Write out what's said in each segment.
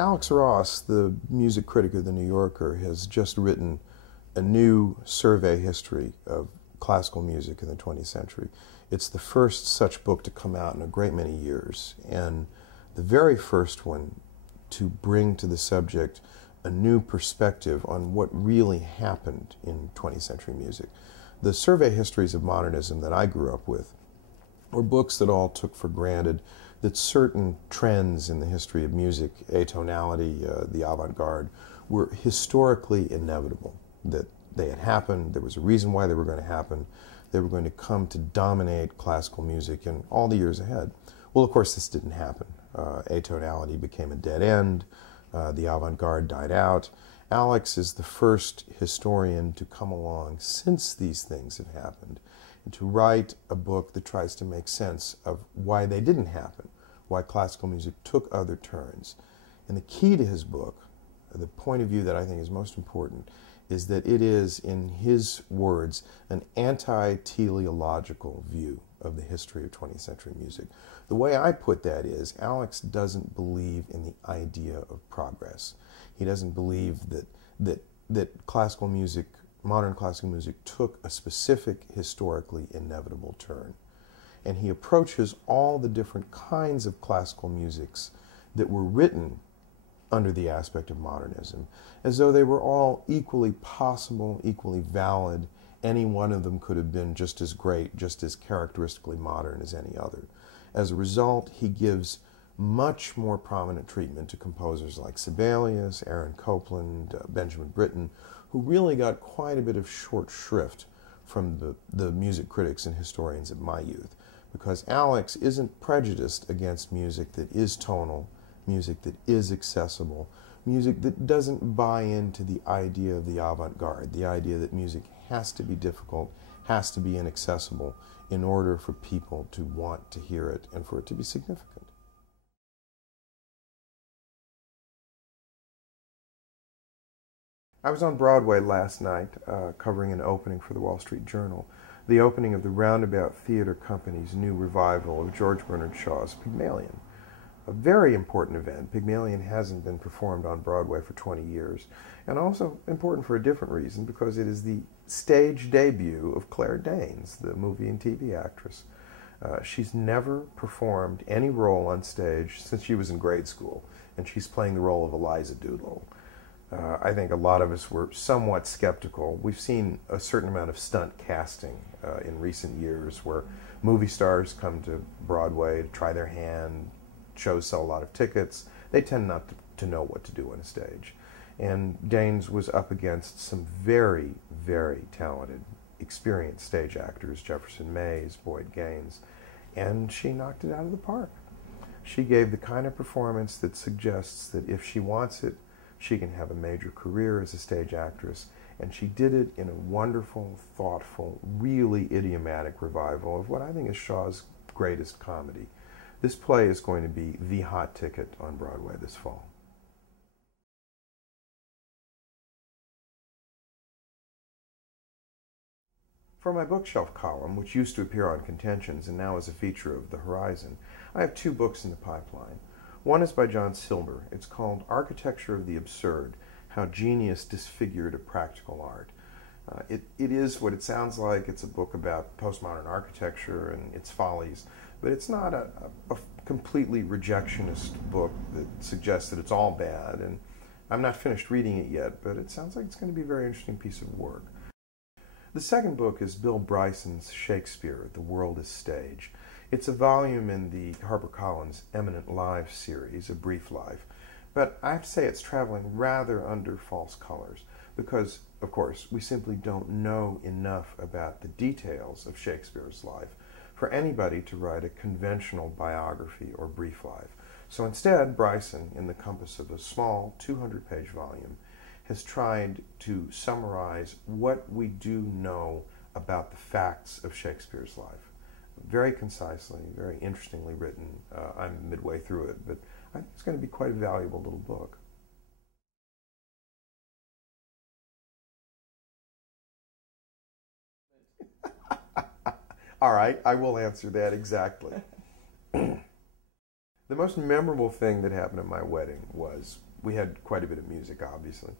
Alex Ross, the music critic of The New Yorker, has just written a new survey history of classical music in the 20th century. It's the first such book to come out in a great many years, and the very first one to bring to the subject a new perspective on what really happened in 20th century music. The survey histories of modernism that I grew up with were books that all took for granted that certain trends in the history of music, atonality, the avant-garde, were historically inevitable, that they had happened, there was a reason why they were going to happen, they were going to come to dominate classical music in all the years ahead. Well, of course, this didn't happen. Atonality became a dead end, the avant-garde died out. Alex is the first historian to come along since these things have happened and to write a book that tries to make sense of why they didn't happen, why classical music took other turns. And the key to his book, the point of view that I think is most important, is that it is, in his words, an anti-teleological view of the history of 20th century music. The way I put that is, Alex doesn't believe in the idea of progress. He doesn't believe that classical music, modern classical music, took a specific historically inevitable turn. And he approaches all the different kinds of classical musics that were written under the aspect of modernism as though they were all equally possible, equally valid. Any one of them could have been just as great, just as characteristically modern as any other. As a result, he gives much more prominent treatment to composers like Sibelius, Aaron Copland, Benjamin Britten, who really got quite a bit of short shrift from the music critics and historians of my youth, because Alex isn't prejudiced against music that is tonal, music that is accessible, music that doesn't buy into the idea of the avant-garde, the idea that music has to be difficult, has to be inaccessible in order for people to want to hear it and for it to be significant. I was on Broadway last night covering an opening for the Wall Street Journal, the opening of the Roundabout Theatre Company's new revival of George Bernard Shaw's Pygmalion. A very important event. Pygmalion hasn't been performed on Broadway for 20 years, and also important for a different reason, because it is the stage debut of Claire Danes, the movie and TV actress. She's never performed any role on stage since she was in grade school, and she's playing the role of Eliza Doolittle. I think a lot of us were somewhat skeptical. We've seen a certain amount of stunt casting in recent years where movie stars come to Broadway to try their hand. Shows sell a lot of tickets. They tend not to know what to do on a stage. And Danes was up against some very, very talented, experienced stage actors, Jefferson Mays, Boyd Gaines, and she knocked it out of the park. She gave the kind of performance that suggests that if she wants it, she can have a major career as a stage actress, and she did it in a wonderful, thoughtful, really idiomatic revival of what I think is Shaw's greatest comedy. This play is going to be the hot ticket on Broadway this fall. For my bookshelf column, which used to appear on Contentions and now is a feature of The Horizon, I have two books in the pipeline. One is by John Silber. It's called Architecture of the Absurd: How Genius Disfigured a Practical Art. It is what it sounds like. It's a book about postmodern architecture and its follies, but it's not a completely rejectionist book that suggests that it's all bad, and I'm not finished reading it yet, but it sounds like it's going to be a very interesting piece of work. The second book is Bill Bryson's Shakespeare, The World is Stage. It's a volume in the HarperCollins Eminent Lives series, A Brief Life, but I have to say it's traveling rather under false colors because, of course, we simply don't know enough about the details of Shakespeare's life for anybody to write a conventional biography or brief life. So instead, Bryson, in the compass of a small 200-page volume, has tried to summarize what we do know about the facts of Shakespeare's life. Very concisely, very interestingly written. I'm midway through it, but I think it's going to be quite a valuable little book. All right, I will answer that exactly. The most memorable thing that happened at my wedding was we had quite a bit of music, obviously.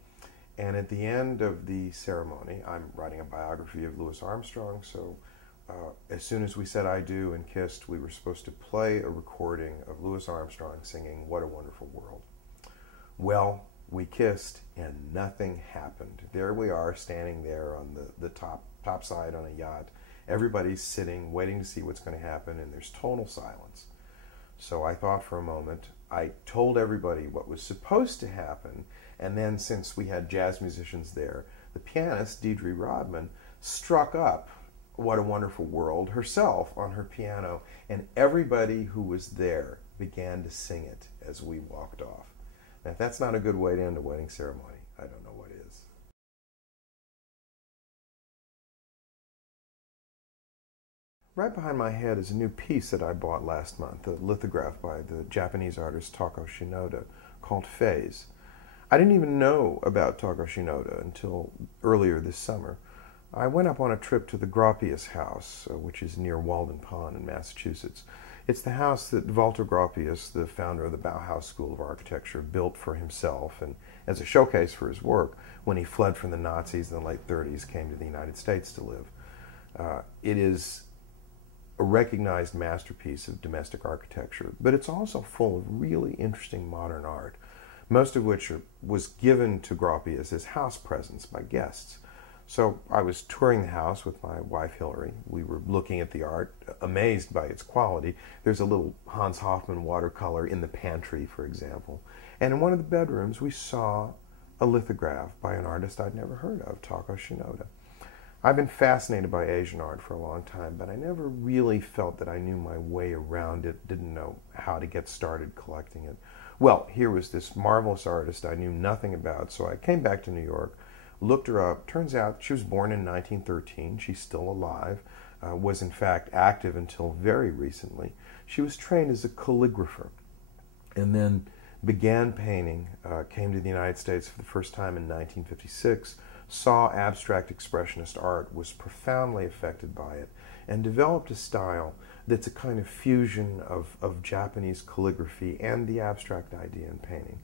And at the end of the ceremony, I'm writing a biography of Louis Armstrong, so as soon as we said I do and kissed, we were supposed to play a recording of Louis Armstrong singing What a Wonderful World. Well, we kissed and nothing happened. There we are, standing there on the top side on a yacht. Everybody's sitting, waiting to see what's going to happen, and there's total silence. So I thought for a moment. I told everybody what was supposed to happen, and then since we had jazz musicians there, the pianist, Deidre Rodman, struck up What a Wonderful World herself on her piano, and everybody who was there began to sing it as we walked off. Now, if that's not a good way to end a wedding ceremony, I don't know what is. Right behind my head is a new piece that I bought last month, a lithograph by the Japanese artist Tako Shinoda called Phase. I didn't even know about Tako Shinoda until earlier this summer. I went up on a trip to the Gropius House, which is near Walden Pond in Massachusetts. It's the house that Walter Gropius, the founder of the Bauhaus School of Architecture, built for himself and as a showcase for his work when he fled from the Nazis in the late 30s, came to the United States to live. It is a recognized masterpiece of domestic architecture, but it's also full of really interesting modern art, most of which was given to Gropius as house presents by guests. So I was touring the house with my wife Hillary. We were looking at the art, amazed by its quality. There's a little Hans Hofmann watercolor in the pantry, for example. And in one of the bedrooms we saw a lithograph by an artist I'd never heard of, Tako Shinoda. I've been fascinated by Asian art for a long time, but I never really felt that I knew my way around it, didn't know how to get started collecting it. Well, here was this marvelous artist I knew nothing about, so I came back to New York, looked her up. Turns out she was born in 1913. She's still alive, was in fact active until very recently. She was trained as a calligrapher and then began painting, came to the United States for the first time in 1956, saw abstract expressionist art, was profoundly affected by it, and developed a style that's a kind of fusion of Japanese calligraphy and the abstract idea in painting.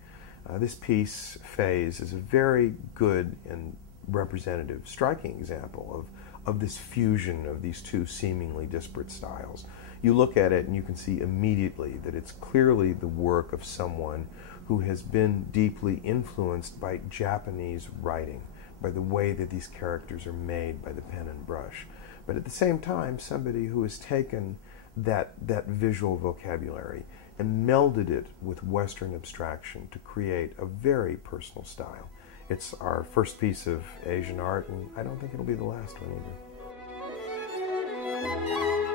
This piece, Phase, is a very good and representative, striking example of this fusion of these two seemingly disparate styles. You look at it and you can see immediately that it's clearly the work of someone who has been deeply influenced by Japanese writing, by the way that these characters are made by the pen and brush. But at the same time, somebody who has taken that visual vocabulary and melded it with Western abstraction to create a very personal style. It's our first piece of Asian art, and I don't think it'll be the last one either.